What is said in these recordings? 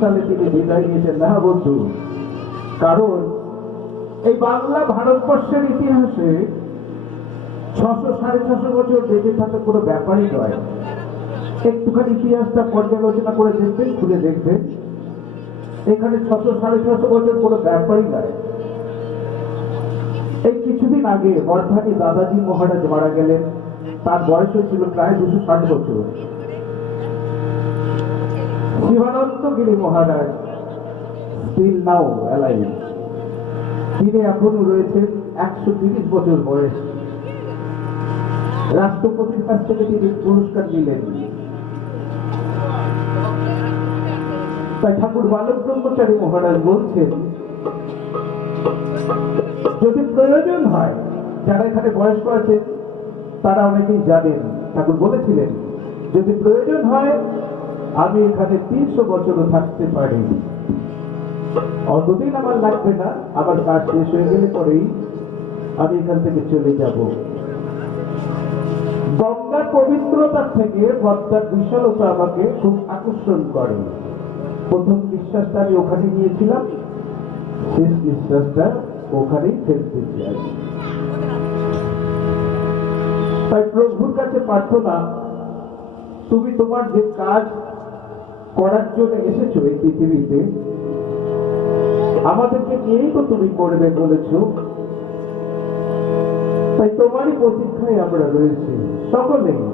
সালে তিনি বিদায় নিয়েছেন না বন্ধু, কারণ এই বাংলা ভারতবর্ষের ইতিহাসে ছশো সাড়ে ছশো বছর বেঁচে থাকা কোনো ব্যাপারই নয়। একটুখানি ইতিহাসটা পর্যালোচনা করে দেখবেন, খুলে দেখবেন। এখানে ছশো সাড়ে ছশো বছর কোনো ব্যাপারই নয়। এই কিছুদিন আগে বর্ধানী দাদাজি মহারাজ মারা গেলেন। তার বয়স হয়েছিল প্রায় দুশো ষাট বছর। শিবানন্দগিরি মহারাজ স্টিল নাও অ্যালাইভ তিনি এখনও রয়েছেন একশো তিরিশ বছর বয়স। রাষ্ট্রপতির কাছ থেকে তিনি পুরস্কার নিলেন। তাই ঠাকুর বালক ব্রহ্মচারী মহারাজ বলছেন, যদি প্রয়োজন হয়, যারা এখানে বয়স্ক আছেন, তারা অনেকেই জানেন ঠাকুর বলেছিলেন, যদি প্রয়োজন হয় আমি এখানে তিনশো বছরও থাকতে পারি অতদিন আমার লাগবে না, আমার কাজ শেষ হয়ে গেলে পরেই আমি এখান থেকে চলে যাব। গঙ্গার পবিত্রতার থেকে পদ্মার বিশালতা আমাকে খুব আকর্ষণ করে। প্রথম বিশ্বাসটা আমি ওখানে নিয়েছিলাম শেষ বিশ্বাসটা ওখানেই ফেলতে চাই তাই প্রভুর কাছে প্রার্থনা, তুমি তোমার যে কাজ করার জন্য এসেছ এই পৃথিবীতে। আমাদেরকে নিয়েই তো তুমি করবে বলেছ। তাই তোমারই প্রতীক্ষায় আমরা রয়েছি। সকলেই।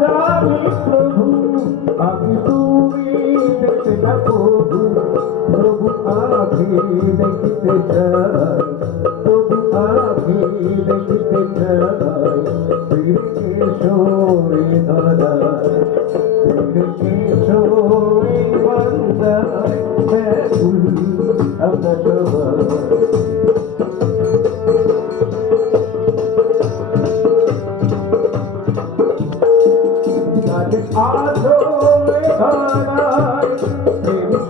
জানি প্রভু, আমি তুমি দেবে না প্রভু প্রভু আখি দেখিতে চাই। প্রভু আখি দেখিতে চাই। ফিরে এসো এ ধরায় ফিরে এসো এই বান্দায় ব্যাকুল সবাই।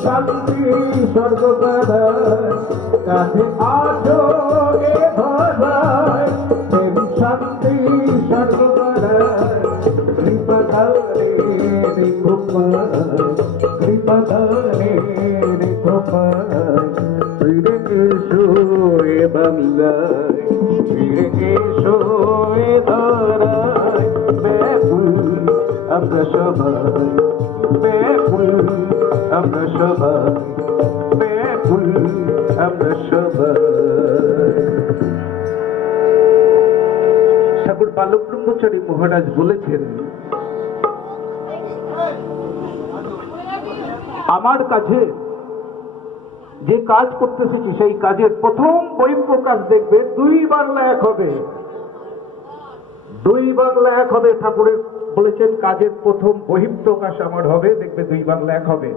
শান্তি স্বর্গ কাজে আলো এ শান্তি স্বর্গ কৃপা ধরে কৃপা ধরে ফিরে এসো এ বাংলায় ফিরে এসো এ ধরায়, ব্যাকুল আমরা সবাই। ঠাকুর বালক ব্রহ্মচারী মহারাজ বলেছেন, আমার কাছে যে কাজ করতে এসেছি, সেই কাজের প্রথম বহিঃপ্রকাশ দেখবে, দুই বাংলা এক হবে। দুই বাংলা এক হবে, ঠাকুরের বলেছেন, কাজের প্রথম বহিঃপ্রকাশ আমার হবে, দেখবে দুই বাংলা এক হবে।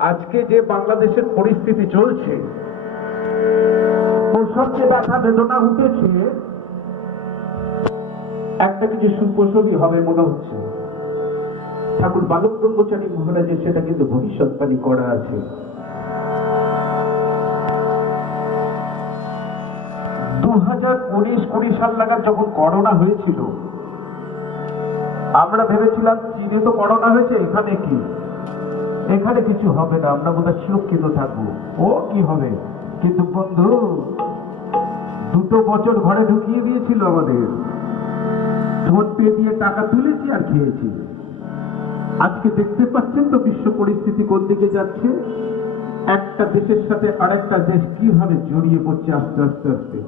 আজকে যে বাংলাদেশের পরিস্থিতি চলছে সবচেয়ে ব্যথা বেদনা উঠেছে একটা কিছু সুপ্রসবী হবে মনে হচ্ছে। ঠাকুর বালক ব্রহ্মচারী মহারাজের সেটা কিন্তু ভবিষ্যৎবাণী করা আছে। দু হাজার উনিশ কুড়ি সাল নাগাদ যখন করোনা হয়েছিল, আমরা ভেবেছিলাম চীনে তো করোনা হয়েছে, এখানে কি? এখানে কিছু হবে না, আমরা বোধহয় সুরক্ষিত থাকব। ও কি হবে? কিন্তু বন্ধু, দুটো বছর ঘরে ঢুকিয়ে দিয়েছিল আমাদের। ভোট পে দিয়ে টাকা তুলেছি আর খেয়েছি। আজকে দেখতে পাচ্ছেন তো বিশ্ব পরিস্থিতি কোন দিকে যাচ্ছে? একটা দেশের সাথে আরেকটা দেশ কীভাবে জড়িয়ে পড়ছে আস্তে আস্তে আস্তে?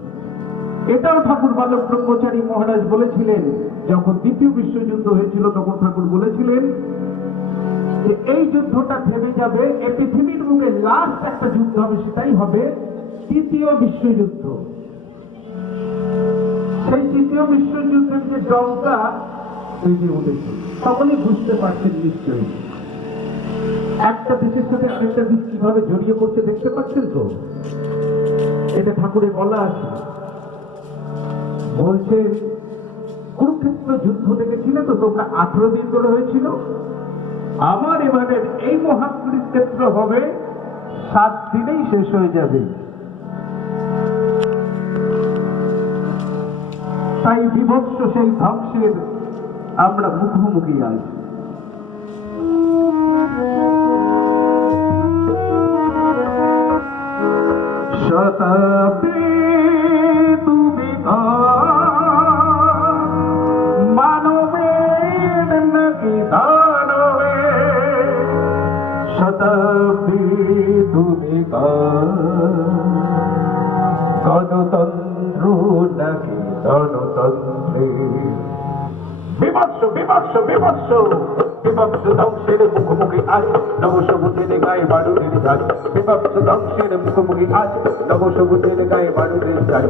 এটাও ঠাকুর বালক ব্রহ্মচারী মহারাজ বলেছিলেন, যখন দ্বিতীয় বিশ্বযুদ্ধ হয়েছিল তখন ঠাকুর বলেছিলেন যে এই যুদ্ধটা থেমে যাবে, এই পৃথিবীর মুখে লাস্ট একটা যুদ্ধ হবে, সেটাই হবে তৃতীয় বিশ্বযুদ্ধ। সেই তৃতীয় বিশ্বযুদ্ধের যে জলটা তৈরি উঠেছে, সকলেই বুঝতে পারছেন নিশ্চয়ই। একটা দেশের সাথে আরেকটা দেশ কীভাবে জড়িয়ে পড়ছে দেখতে পাচ্ছেন তো? এটা ঠাকুরের বলা আছে বলছে, কুরুক্ষেত্র যুদ্ধ দেখেছিলে তো? তোমরা আঠারো দিন ধরে হয়েছিল। আমার এবারের এই মহাকুরুক্ষেত্র হবে, সাত দিনেই শেষ হয়ে যাবে। তাই বিভৎস সেই ধ্বংসের আমরা মুখোমুখি আজ শতাব্দী গণতন্ত্র নাকি গণতন্ত্রে বিভৎস বিভৎস বিভৎস বিভৎস ধ্বংসের মুখোমুখি আজ নবসবুজের গায়ে বাড়ুদের যাই বিভৎস ধ্বংসের মুখোমুখি আজ নবসবুজের গায়ে বাড়ুদের যাই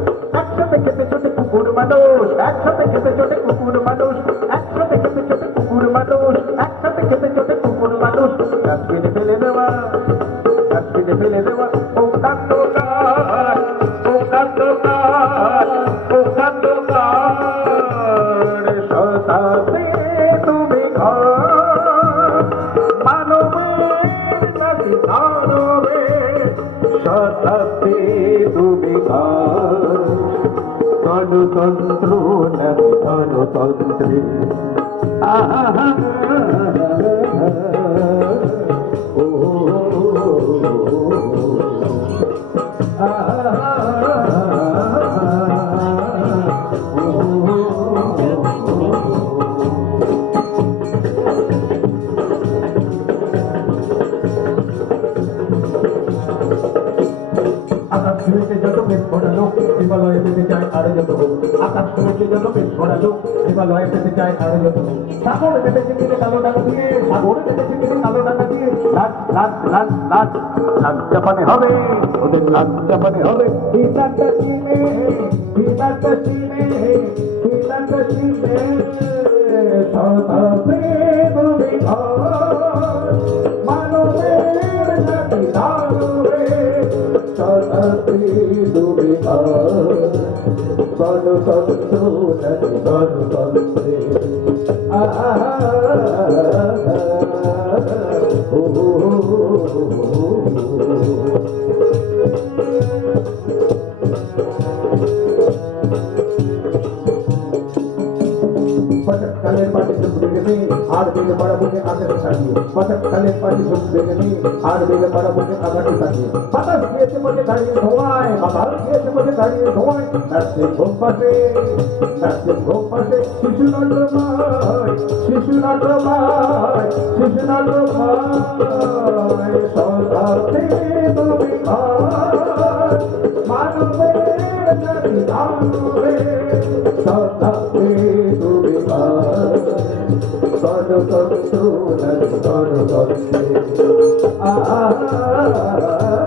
তুমি ঘর। গণতন্ত্র গণতন্ত্রে। আহা ও হিমালয়ে পেতে চায় আরও যত আকাশ ছুঁয়েছে যত বেশ পড়ালো হিমালয়ে পেতে কিনে কালো ডাকা দিয়ে কালো ডাকা দিয়ে লাট লাট লাট জাপানে হবে, ওদের লাট জাপানে হবে। হিমালটা চিনে হিমালটা চিনে চিনে তুমি গণতন্ত্র নাকি গণতন্ত্রে আহা ও পটকালের পাটি ঝুঁক দেখে আর দিলে বড় বুঝে আকাশে থাকিয়ে পটকালের পাটি ঝুঁক দেখে আর দিলে বড় বুঝে আকাশে থাকিয়ে বাতাস দিয়েছে মধ্যে দাঁড়িয়ে ধোঁয়ায় বাতাস দিয়েছে মধ্যে দাঁড়িয়ে ধোঁয়ায় নাচছে ঘুম পাশে নাচছে ঘুম পাশে শিশু নন্দ্রমায় শিশু নন্দ্রমায় শিশু নন্দ্রমায় শতাব্দী তুমি ঘর মানবের নাকি দানবে শতাব্দী গণতন্ত্র নাকি গণতন্ত্রে আ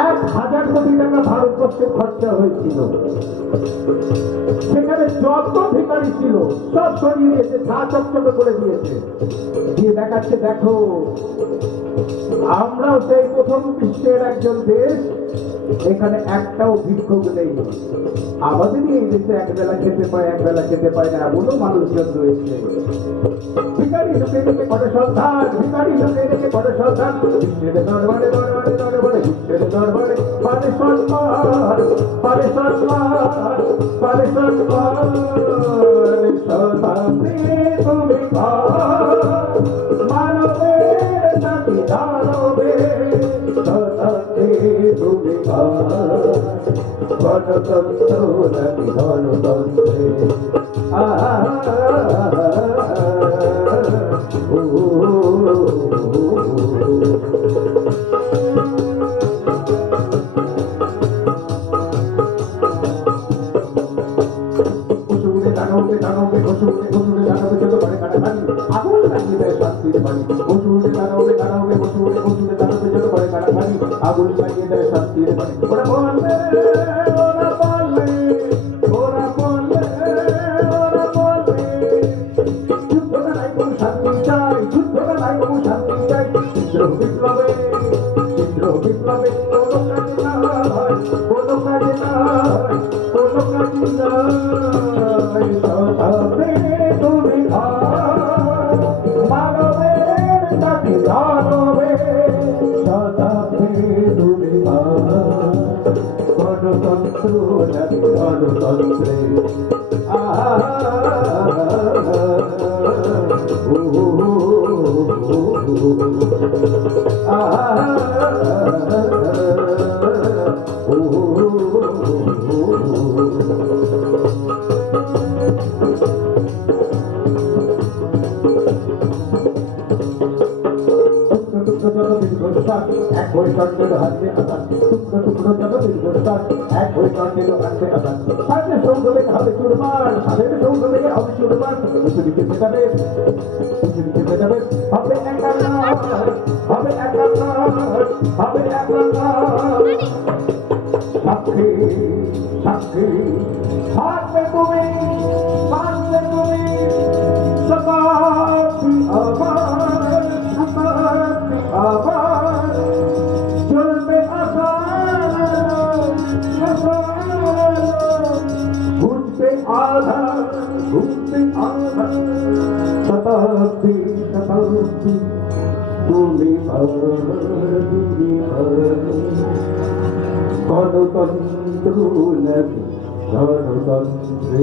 এক হাজার কোটি টাকা ভারতবর্ষে খরচা হয়েছিল। সেখানে যত ভিকারি ছিল, সব সরিয়ে দিয়েছে ছা করে দিয়েছে। দিয়ে দেখাচ্ছে, দেখো, আমরাও সেই প্রথম বিশ্বের একজন দেশ। এখানে একটাও ভিক্ষুক নেই। আমাদেরই এই দেশে এক বেলা খেতে পায়, এক বেলা খেতে পায় না, এমনও মানুষজন রয়েছে। ঘর নাকি দানবে সদাতে তুমি ঘর গণতন্ত্র নাকি গণতন্ত্রে আহা interesante. গণতন্ত্র নাকি গণতন্ত্রে আহা ও, এক হয়ে কণ্ঠের হাতে আঘাত টুকরো টুকরো যত দীর্ঘশ্বাস এক হয়ে কণ্ঠের হাতে আঘাত সাথে সৌধ লেগে হবে চুরমার সাথে সৌধ লেগে হবে চুরমার পৃথিবীকে মেটাবে পৃথিবীকে মেটাবে হবে একা হবে একা হবে একা সাক্ষী সাক্ষী থাকবে তুমি থাকবে তুমি শতাব্দী আবার ঘুরবে আধার শতাব্দী শতাব্দী তুমি তুমি গণতন্ত্র নাকি গণতন্ত্রে